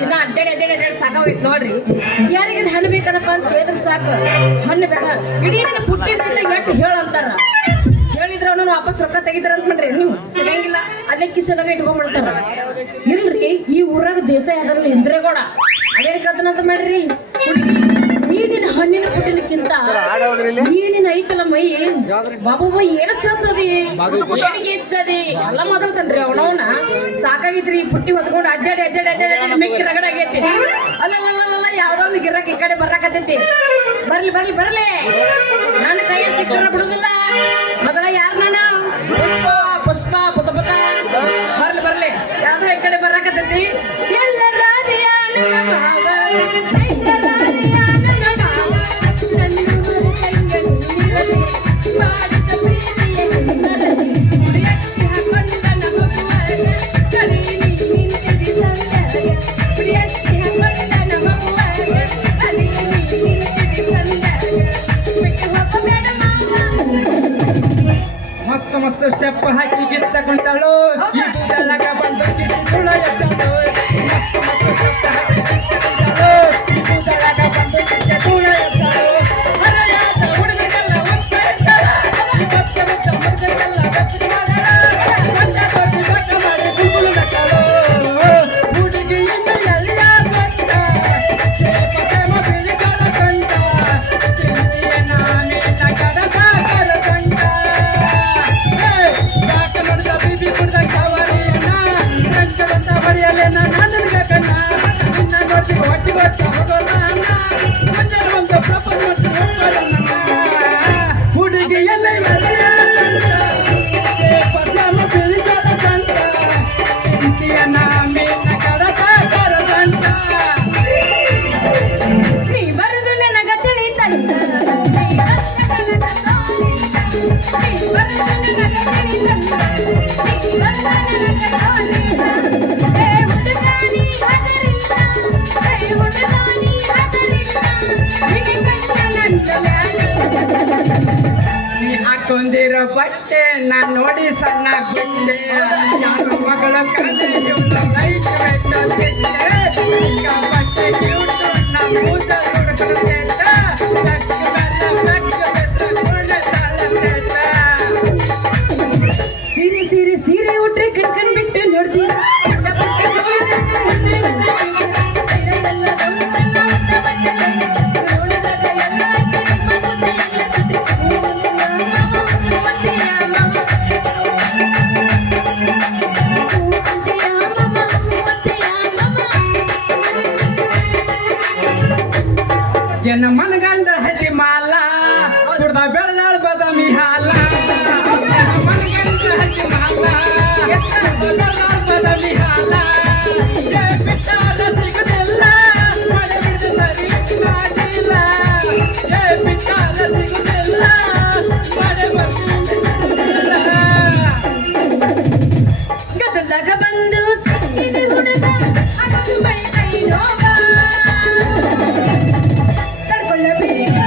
ದಿನ ಅಡ್ಡಾಡಿ ಸಾಕಾಗೋಯ್ತು ನೋಡ್ರಿ. ಯಾರಿಗೆ ಹಣ್ಣು ಬೇಕನಪ್ಪ ಅಂತ ಕೇಳಿದ್ರೆ ಸಾಕು, ಹಣ್ಣು ಬೇಡ ಇಡೀ ದಿನ ಪುಟ್ಟಿನ ಎಟ್ಟು ಹೇಳಂತಾರ. ಹೇಳಿದ್ರ ಅವನು ವಾಪಸ್ ರೊಕ್ಕ ತೆಗಿತಾರ ಅಂತ ಮಾಡ್ರಿ, ನೀವು ತೆಗಂಗಿಲ್ಲ, ಅಲ್ಲೇ ಕಿಸನಾಗ ಇಟ್ಕೊಂಡ್ಬಿಡ್ತಾರ. ಇಲ್ರಿ ಈ ಊರಾಗ ದೇಸಾಯಿ ಅದನ್ನ ಇಂದ್ರೇಗೌಡ ಅಮೇರಿಕಾದನಂತ ಮಾಡ್ರಿ. ಹುಡುಗಿ ನೀನಿನ ಹಣ್ಣಿನ ಪುಟ್ಟಿನಕ್ಕಿಂತ ನೀನಿನ ಐತಲ್ಲ ಮೈ ಬಾಬಾ ಏನ ಚಂದದಿ ಏನಿಗೆ ಹೆಚ್ಚದಿ ಎಲ್ಲ ಮಾತಾಡ್ತಾನ್ರಿ ಅವನವನ. ಸಾಕಾಗಿತ್ರಿ ಈ ಪುಟ್ಟಿ ಹೊತ್ಕೊಂಡು ಅಡ್ಡಾಡಿ ಮಿಕ್ಕಿ ರಗಡಾಗೈತಿ. ಅಲ್ಲಲ್ಲ ಯಾವ್ದೊಂದು ಗಿರಾಕಿ ಈ ಕಡೆ ಬರಾಕತ್ತೈತಿ. ಬರ್ಲಿ ನನ್ನ ಕೈಯ ಸಿಕ್ಕರ ಬಿಡುದಿಲ್ಲ. ಮೊದಲ ಯಾರು ನಾನು ಪುಷ್ಪ ಪುತ ಬರ್ಲಿ ಯಾವ್ದೋ ಈ ಕಡೆ ಬರಾಕತ್ತೈತಿ. ಎಲ್ಲ ರಾಣಿಯ ಭಾವ ಮಸ್ತ್ ಸ್ಟೆಪ್ ಹಾಕಿ ಗಿಚ್ಚ ಕುಂತಾಳು ಬಂದು ಹುಡುಗಿ ಎಲ್ಲ ನೀ ಬರುದು ನನಗ ತಿಳಿತಲ್ಲ, ಹಾಕೊಂಡಿರೋ ಬಟ್ಟೆ ನಾನ್ ನೋಡಿ ಸಣ್ಣ ಬಿಟ್ಟೆ. ಯಾರ ಮಗಳ ಕಡೆ ಲೈಟ್ ಬಟ್ಟೆ ಸೀರೆ ಉಟ್ರೆ ಕಣ್ಕಣ್ ಬಿಟ್ಟು ನೋಡ್ತೀರ. ಎನ್ನ ಮನಗಂಡ ಹದಿ ಮಾಲ ಕುಡ್ದ ಬೆಳೆದಾಳ ಬದಾಮಿ ಹಾಲ. ಮನಗಂಡ ಹದಿ ಮಾಲ ಬೆಳೆದಾಳ ಬದಾಮಿ ಹಾಲ. ಬಿಟ್ಟಾದ ಸಿಗುದಿಲ್ಲ ಮಳೆ ಬಿಡ್ದು ಸರಿ ಮಾಡಿಲ್ಲ. ಬಿಟ್ಟಾದ ಸಿಗುದಿಲ್ಲ ಮಳೆ ಬರ್ತಿಲ್ಲ. ಗದಲಾಗ ಬಂದು ಸಿಕ್ಕಿದ ಹುಡುಗ ಅದು ಬೈ ಕೈ ರೋಗ ಕಳ್ಕೊಳ್ಳಬೇಕ